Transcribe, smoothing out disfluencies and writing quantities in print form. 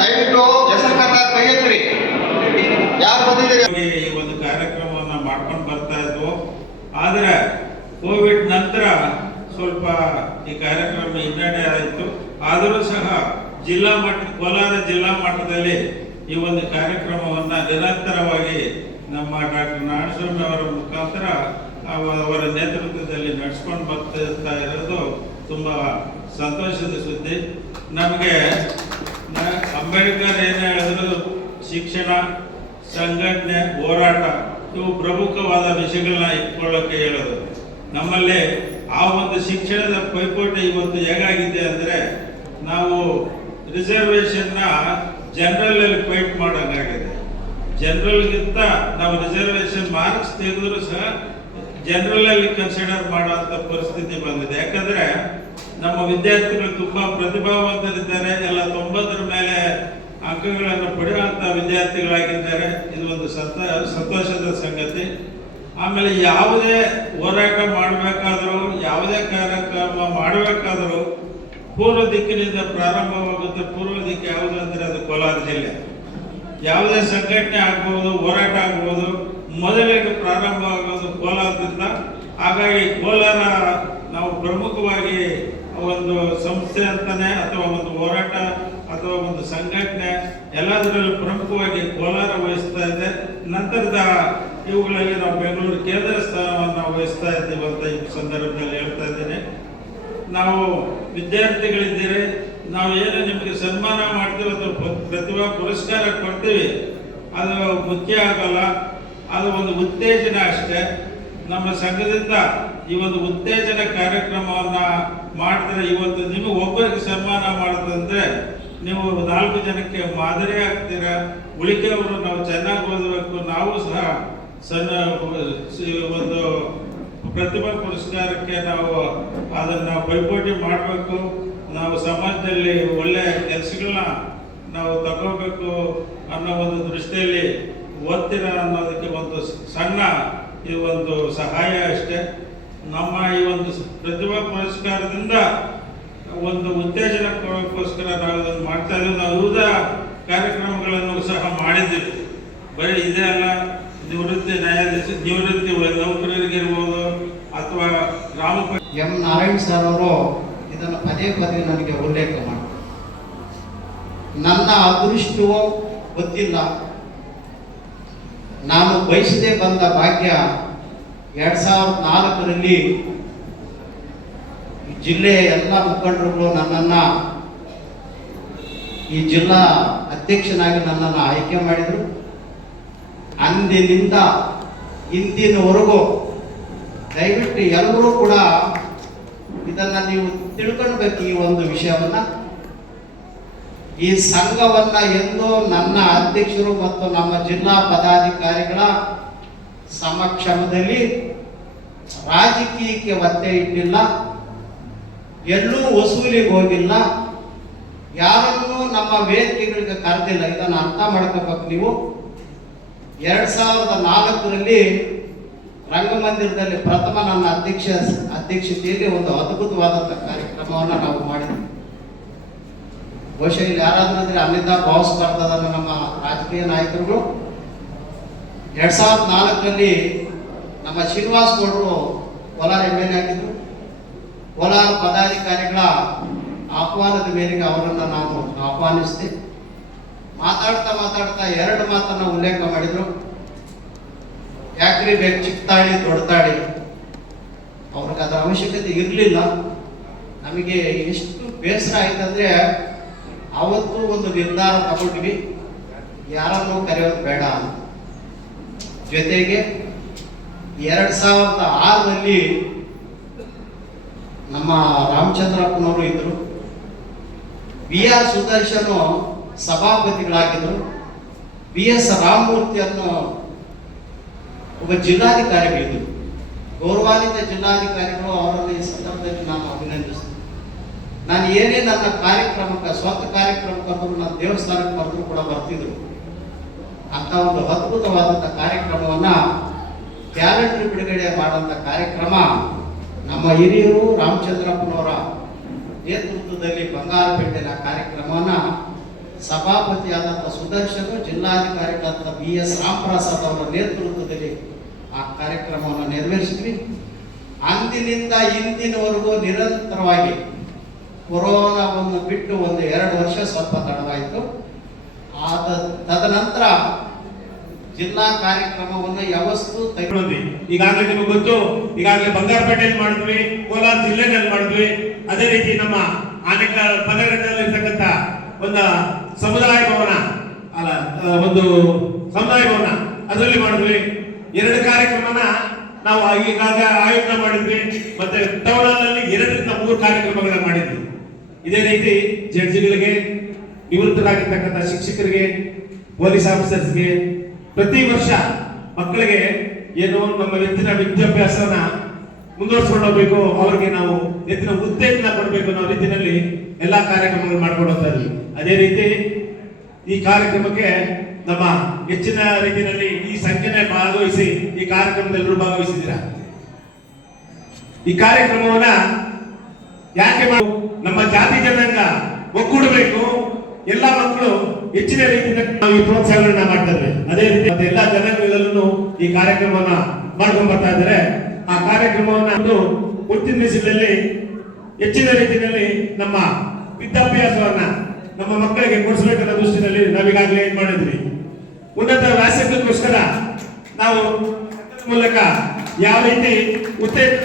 ದಯವಿಟ್ಟು ಹೆಸರು ಕರ್ನಾಟಕ ಕೈ ಎತ್ತಿರಿ. ಯಾರು ಬಂದಿದ್ದೀರಿ? ಈ ಒಂದು ಕಾರ್ಯಕ್ರಮವನ್ನು ಮಾಡ್ಕೊಂಡು ಬರ್ತಾ ಇದ್ವು. ಆದರೆ ಕೋವಿಡ್ ನಂತರ ಸ್ವಲ್ಪ ಈ ಕಾರ್ಯಕ್ರಮ ಹಿನ್ನಡೆ ಆಯಿತು. ಆದರೂ ಸಹ ಕೋಲಾರ ಜಿಲ್ಲಾ ಮಟ್ಟದಲ್ಲಿ ಈ ಒಂದು ಕಾರ್ಯಕ್ರಮವನ್ನು ನಿರಂತರವಾಗಿ ನಮ್ಮ ಡಾಕ್ಟರ್ ನಾರಾಯಣಸ್ವಾಮಿ ಅವರ ಮುಖಾಂತರ ಅವರ ನೇತೃತ್ವದಲ್ಲಿ ನಡೆಸ್ಕೊಂಡು ಬರ್ತಾ ಇರೋದು ತುಂಬ ಸಂತೋಷದ ಸುದ್ದಿ. ನಮಗೆ ಅಂಬೇಡ್ಕರ್ ಏನು ಹೇಳಿದ್ರು, ಶಿಕ್ಷಣ, ಸಂಘಟನೆ, ಹೋರಾಟ ಇವು ಪ್ರಮುಖವಾದ ವಿಷಯಗಳನ್ನ ಇಟ್ಕೊಳ್ಳೋಕೆ ಹೇಳೋದು. ನಮ್ಮಲ್ಲಿ ಆ ಒಂದು ಶಿಕ್ಷಣದ ಪೈಪೋಟಿ ಇವತ್ತು ಹೇಗಾಗಿದೆ ಅಂದರೆ, ನಾವು ರಿಸರ್ವೇಷನ್ನ ಜನರಲಲ್ಲಿ ಫೈಟ್ ಮಾಡೋಂಗಾಗಿದೆ. ಜನರಲ್ಗಿಂತ ನಾವು ರಿಸರ್ವೇಷನ್ ಮಾರ್ಕ್ಸ್ ತೆಗೆದರೂ ಸಹ ಜನರಲಲ್ಲಿ ಕನ್ಸಿಡರ್ ಮಾಡುವಂಥ ಪರಿಸ್ಥಿತಿ ಬಂದಿದೆ. ಯಾಕಂದರೆ ನಮ್ಮ ವಿದ್ಯಾರ್ಥಿಗಳು ತುಂಬ ಪ್ರತಿಭಾವಂತರಿದ್ದಾರೆ, ಎಲ್ಲ 90ರ ಮೇಲೆ ಅಂಕಗಳನ್ನು ಪಡೆಯುವಂಥ ವಿದ್ಯಾರ್ಥಿಗಳಾಗಿದ್ದಾರೆ. ಇದು ಒಂದು ಸಂತೋಷದ ಸಂಗತಿ. ಆಮೇಲೆ ಯಾವುದೇ ಹೋರಾಟ ಮಾಡಬೇಕಾದರೂ, ಯಾವುದೇ ಕಾರ್ಯಕ್ರಮ ಮಾಡಬೇಕಾದರೂ ಪೂರ್ವ ದಿಕ್ಕಿನಿಂದ ಪ್ರಾರಂಭವಾಗುತ್ತೆ. ಪೂರ್ವ ದಿಕ್ಕು ಯಾವುದು ಅಂದರೆ ಅದು ಕೋಲಾರ ಜಿಲ್ಲೆ. ಯಾವುದೇ ಸಂಘಟನೆ ಆಗ್ಬೋದು, ಹೋರಾಟ ಆಗ್ಬೋದು, ಮೊದಲಿಗೆ ಪ್ರಾರಂಭವಾಗೋದು ಕೋಲಾರದಿಂದ. ಹಾಗಾಗಿ ಕೋಲಾರ ನಾವು ಪ್ರಮುಖವಾಗಿ ಒಂದು ಸಂಸ್ಥೆ ಅಂತಾನೆ ಅಥವಾ ಒಂದು ಹೋರಾಟ ಅಥವಾ ಒಂದು ಸಂಘಟನೆ ಎಲ್ಲದರಲ್ಲೂ ಪ್ರಮುಖವಾಗಿ ಕೋಲಾರ ವಹಿಸ್ತಾ ಇದೆ. ನಂತರದ ಇವುಗಳಲ್ಲಿ ನಾವು ಬೆಂಗಳೂರು ಕೇಂದ್ರ ಸ್ಥಾನವನ್ನು ನಾವು ವಹಿಸ್ತಾ ಇದ್ದೀವಿ ಅಂತ ಈ ಸಂದರ್ಭದಲ್ಲಿ ಹೇಳ್ತಾ ಇದ್ದೇನೆ. ನಾವು ವಿದ್ಯಾರ್ಥಿಗಳಿದ್ದೀರಿ, ನಾವು ಏನು ನಿಮಗೆ ಸನ್ಮಾನ ಮಾಡ್ತೀವಿ ಅಥವಾ ಪ್ರತಿಭಾ ಪುರಸ್ಕಾರ ಕೊಡ್ತೀವಿ, ಅದು ಮುಖ್ಯ ಆಗಲ್ಲ. ಅದು ಒಂದು ಉತ್ತೇಜನ ಅಷ್ಟೇ. ನಮ್ಮ ಸಂಘದಿಂದ ಈ ಒಂದು ಉತ್ತೇಜನ ಕಾರ್ಯಕ್ರಮವನ್ನು ಮಾಡಿದ್ರೆ, ಇವತ್ತು ನಿಮಗೆ ಒಬ್ಬರಿಗೆ ಸನ್ಮಾನ ಮಾಡೋದಂದ್ರೆ ನೀವು 4 ಜನಕ್ಕೆ ಮಾದರಿ ಆಗ್ತೀರ. ಉಳಿಕೆಯವರು ನಾವು ಚೆನ್ನಾಗಿ ಓದಬೇಕು, ನಾವು ಸಹ ಒಂದು ಪ್ರತಿಭಾ ಪುರಸ್ಕಾರಕ್ಕೆ ನಾವು ಅದನ್ನು ಪೈಪೋಟಿ ಮಾಡಬೇಕು. ನಾವು ಸಮಾಜದಲ್ಲಿ ಒಳ್ಳೆಯ ಕೆಲಸಗಳನ್ನ ನಾವು ತಗೋಬೇಕು ಅನ್ನೋ ಒಂದು ದೃಷ್ಟಿಯಲ್ಲಿ ಓದ್ತೀರ ಅನ್ನೋದಕ್ಕೆ ಒಂದು ಸಣ್ಣ ಈ ಒಂದು ಸಹಾಯ ಅಷ್ಟೇ. ನಮ್ಮ ಈ ಒಂದು ಪ್ರತಿಭಾ ಪುರಸ್ಕಾರದಿಂದ ಒಂದು ಉತ್ತೇಜನ ಕೊಡೋಕ್ಕೋಸ್ಕರ ನಾವು ಇದನ್ನು ಮಾಡ್ತಾ ಇದ್ದೀವಿ. ನಾವು ವಿವಿಧ ಕಾರ್ಯಕ್ರಮಗಳನ್ನು ಸಹ ಮಾಡಿದ್ದೀವಿ. ಬರೀ ಇದೇ ಅಲ್ಲ, ನಿವೃತ್ತಿ ನೌಕರರಿಗಿರ್ಬೋದು ಅಥವಾ ಎಂ ನಾರಾಯಣ್ ಸರ್ ಅವರು ಇದನ್ನು ಪದೇ ಪದೇ ನನಗೆ ಉಲ್ಲೇಖ ಮಾಡ್ತಾರೆ. ನನ್ನ ಅದೃಷ್ಟವೋ ಗೊತ್ತಿಲ್ಲ, ನಾನು ಬಯಸದೆ ಬಂದ ಭಾಗ್ಯ 2004ರಲ್ಲಿ ಜಿಲ್ಲೆಯ ಎಲ್ಲ ಮುಖಂಡರುಗಳು ನನ್ನನ್ನು ಈ ಜಿಲ್ಲಾ ಅಧ್ಯಕ್ಷನಾಗಿ ನನ್ನನ್ನು ಆಯ್ಕೆ ಮಾಡಿದರು. ಅಂದಿನಿಂದ ಇಂದಿನವರೆಗೂ ದಯವಿಟ್ಟು ಎಲ್ಲರೂ ಕೂಡ ಇದನ್ನು ನೀವು ತಿಳ್ಕೊಳ್ಬೇಕು. ಈ ಒಂದು ವಿಷಯವನ್ನು, ಈ ಸಂಘವನ್ನು ಎಂದು ನನ್ನ ಅಧ್ಯಕ್ಷರು ಮತ್ತು ನಮ್ಮ ಜಿಲ್ಲಾ ಪದಾಧಿಕಾರಿಗಳ ಸಮಕ್ಷಮದಲ್ಲಿ ರಾಜಕೀಯಕ್ಕೆ ಒತ್ತೆ ಇಟ್ಟಿಲ್ಲ, ಎಲ್ಲೂ ವಸೂಲಿಗೆ ಹೋಗಿಲ್ಲ, ಯಾರನ್ನೂ ನಮ್ಮ ವೇದಿಕೆಗಳಿಗೆ ಕರೆದಿಲ್ಲ. ಇದನ್ನು ಅರ್ಥ ಮಾಡ್ಕೋಬೇಕು ನೀವು. 2004ರಲ್ಲಿ ರಂಗಮಂದಿರದಲ್ಲಿ ಪ್ರಥಮ ನನ್ನ ಅಧ್ಯಕ್ಷತೆಯಲ್ಲಿ ಒಂದು ಅದ್ಭುತವಾದಂಥ ಕಾರ್ಯಕ್ರಮವನ್ನು ನಾವು ಮಾಡಿದ್ವಿ. ಬಹುಶಃ ಇಲ್ಲಿ ಯಾರಾದ್ರೂ ಅಂದರೆ ಅಮಿತಾಬ್ ಬಾಸ್ ಬರ್ತದನ್ನು ನಮ್ಮ ರಾಜಕೀಯ ನಾಯಕರುಗಳು 2004ರಲ್ಲಿ ನಮ್ಮ ಶ್ರೀನಿವಾಸ್ ಗೌಡರು ಕೋಲಾರ MLA ಆಗಿದ್ದರು. ಕೋಲಾರ ಪದಾಧಿಕಾರಿಗಳ ಆಹ್ವಾನದ ಮೇರೆಗೆ ಅವರನ್ನು ನಾವು ಆಹ್ವಾನಿಸಿದೆ. ಮಾತಾಡ್ತಾ 2 ಮಾತನ್ನು ಉಲ್ಲೇಖ ಮಾಡಿದರು. ಯಾಕ್ರಿ ಬೇಕು ಚಿಕ್ಕತಾಳಿ ದೊಡ್ಡತಾಳಿ, ಅವ್ರಿಗೆ ಅದರ ಅವಶ್ಯಕತೆ ಇರಲಿಲ್ಲ. ನಮಗೆ ಎಷ್ಟು ಬೇಸರ ಆಯ್ತಂದ್ರೆ, ಅವತ್ತು ಒಂದು ನಿರ್ಧಾರ ತಗೊಂಡ್ವಿ, ಯಾರನ್ನೂ ಕರೆಯೋದು ಬೇಡ ಅಂತ. ಜೊತೆಗೆ 2006ರಲ್ಲಿ ನಮ್ಮ ರಾಮಚಂದ್ರಪ್ಪನವರು ಇದ್ರು, BR ಸುದರ್ಶನ್ ಸಭಾಪತಿಗಳಾಗಿದ್ದರು, BS ರಾಮಮೂರ್ತಿಯನ್ನು ಒಬ್ಬ ಜಿಲ್ಲಾಧಿಕಾರಿಗಳಿದ್ದರು, ಗೌರವಾನ್ವಿತ ಜಿಲ್ಲಾಧಿಕಾರಿಗಳು. ಅವರನ್ನು ಈ ಸಂದರ್ಭದಲ್ಲಿ ನಾನು ಅಭಿನಂದಿಸ್ತೇನೆ. ನಾನು ಏನೇ ನನ್ನ ಕಾರ್ಯಕ್ರಮಕ್ಕೆ, ಸ್ವಂತ ಕಾರ್ಯಕ್ರಮಕ್ಕಂತೂ ನನ್ನ ದೇವಸ್ಥಾನಕ್ಕೆ ಬರೆದ್ರು ಕೂಡ ಬರ್ತಿದ್ರು. ಅಂತ ಒಂದು ಅದ್ಭುತವಾದಂಥ ಕಾರ್ಯಕ್ರಮವನ್ನು ಕ್ಯಾಲೆಂಡರ್ ಬಿಡುಗಡೆ ಮಾಡುವಂಥ ಕಾರ್ಯಕ್ರಮ ನಮ್ಮ ಹಿರಿಯರು ರಾಮಚಂದ್ರಪ್ಪನವರ ನೇತೃತ್ವದಲ್ಲಿ ಬಂಗಾರಪೇಟೆನ ಕಾರ್ಯಕ್ರಮವನ್ನು ಸಭಾಪತಿಯಾದಂಥ ಸುದರ್ಶನ್, ಜಿಲ್ಲಾಧಿಕಾರಿಗಳಾದ BS ರಾಮಪ್ರಸಾದ್ ಅವರ ನೇತೃತ್ವದಲ್ಲಿ ಆ ಕಾರ್ಯಕ್ರಮವನ್ನು ನೆರವೇರಿಸಿದ್ವಿ. ಅಂದಿನಿಂದ ಇಂದಿನವರೆಗೂ ನಿರಂತರವಾಗಿ ಕೊರೋನಾವನ್ನು ಬಿಟ್ಟು 1-2 ವರ್ಷ ಸ್ವಲ್ಪ ತಡವಾಯಿತು. ತದನಂತರ ಜಿಲ್ಲಾ ಕಾರ್ಯಕ್ರಮವನ್ನು ಯಾವತ್ತೂ ತಗೊಳ್ಳಿ. ಈಗಾಗಲೇ ನಿಮಗೆ ಗೊತ್ತು, ಈಗಾಗಲೇ ಬಂಗಾರಪೇಟೆಯಲ್ಲಿ ಮಾಡಿದ್ವಿ, ಕೋಲಾರ ಜಿಲ್ಲೆನಲ್ಲಿ ಮಾಡಿದ್ವಿ. ಅದೇ ರೀತಿ ನಮ್ಮ ಆನೇಕಲ್ ಪನಗಟ್ಟದಲ್ಲಿರ್ತಕ್ಕಂಥ ಒಂದು ಸಮುದಾಯ ಭವನ ಅದರಲ್ಲಿ ಮಾಡಿದ್ವಿ. 2 ಕಾರ್ಯಕ್ರಮನ ನಾವು ಈಗಾಗ ಆಯೋಜನೆ ಮಾಡಿದ್ವಿ. ಮತ್ತೆ ಟೌನ್ ಹಾಲ್ ನಲ್ಲಿ 2-3 ಕಾರ್ಯಕ್ರಮಗಳನ್ನ ಮಾಡಿದ್ವಿ. ಇದೇ ರೀತಿ ಜಡ್ಜಿಗಳಿಗೆ, ನಿವೃತ್ತರಾಗಿರ್ತಕ್ಕಂಥ ಶಿಕ್ಷಕರಿಗೆ, ಪೊಲೀಸ್ ಆಫೀಸರ್ಸ್ಗೆ ಪ್ರತಿ ವರ್ಷ ಮಕ್ಕಳಿಗೆ ಏನು ನಮ್ಮ ಹೆಚ್ಚಿನ ವಿದ್ಯಾಭ್ಯಾಸನ ಮುಂದುವರಿಸಿಕೊಂಡು ಹೋಗ್ಬೇಕು, ಅವರಿಗೆ ನಾವು ಹೆಚ್ಚಿನ ಉತ್ತೇಜನ ಕೊಡಬೇಕು ಅನ್ನೋ ರೀತಿಯಲ್ಲಿ ಎಲ್ಲಾ ಕಾರ್ಯಕ್ರಮಗಳು ಮಾಡ್ಕೊಂಡು ಹೋಗ್ತಾ ಇದ್ವಿ. ಅದೇ ರೀತಿ ಈ ಕಾರ್ಯಕ್ರಮಕ್ಕೆ ನಮ್ಮ ಹೆಚ್ಚಿನ ರೀತಿಯಲ್ಲಿ ಈ ಸಂಖ್ಯೆನೆ ಭಾಗವಹಿಸಿ ಈ ಕಾರ್ಯಕ್ರಮದಲ್ಲಿ ಎಲ್ಲರೂ ಭಾಗವಹಿಸಿದ್ದೀರಾ. ಈ ಕಾರ್ಯಕ್ರಮವನ್ನ ಯಾಕೆ ನಮ್ಮ ಜಾತಿ ಜನಾಂಗ ಒಗ್ಗೂಡಬೇಕು, ಎಲ್ಲ ಮಕ್ಕಳು ಹೆಚ್ಚಿನ ರೀತಿಯಲ್ಲಿ ನಾವು ಈ ಪ್ರೋತ್ಸಾಹಗಳನ್ನ ಮಾಡ್ತಾ ಇದ್ದೇವೆ. ಅದೇ ರೀತಿ ಮತ್ತೆ ಎಲ್ಲಾ ಜನಾಂಗಗಳಲ್ಲೂ ಈ ಕಾರ್ಯಕ್ರಮವನ್ನ ಮಾಡ್ಕೊಂಡು ಬರ್ತಾ ಇದ್ದಾರೆ. ಆ ಕಾರ್ಯಕ್ರಮವನ್ನ ಒಂದು ಉತ್ತಿನ ದಿಶೆಯಲ್ಲಿ ಹೆಚ್ಚಿನ ರೀತಿಯಲ್ಲಿ ನಮ್ಮ ವಿದ್ಯಾಭ್ಯಾಸವನ್ನ ನಮ್ಮ ಮಕ್ಕಳಿಗೆ ಕೊಡಿಸಬೇಕನ್ನೋ ದೃಷ್ಟಿಯಲ್ಲಿ ನಾವೀಗಾಗಲೇ ಏನ್ ಮಾಡಿದ್ವಿ, ಉನ್ನತ ವ್ಯಾಸಂಗಕ್ಕೋಸ್ಕರ ನಾವು ಮೂಲಕ ಯಾವ ರೀತಿ ಉತ್ತೇಜನ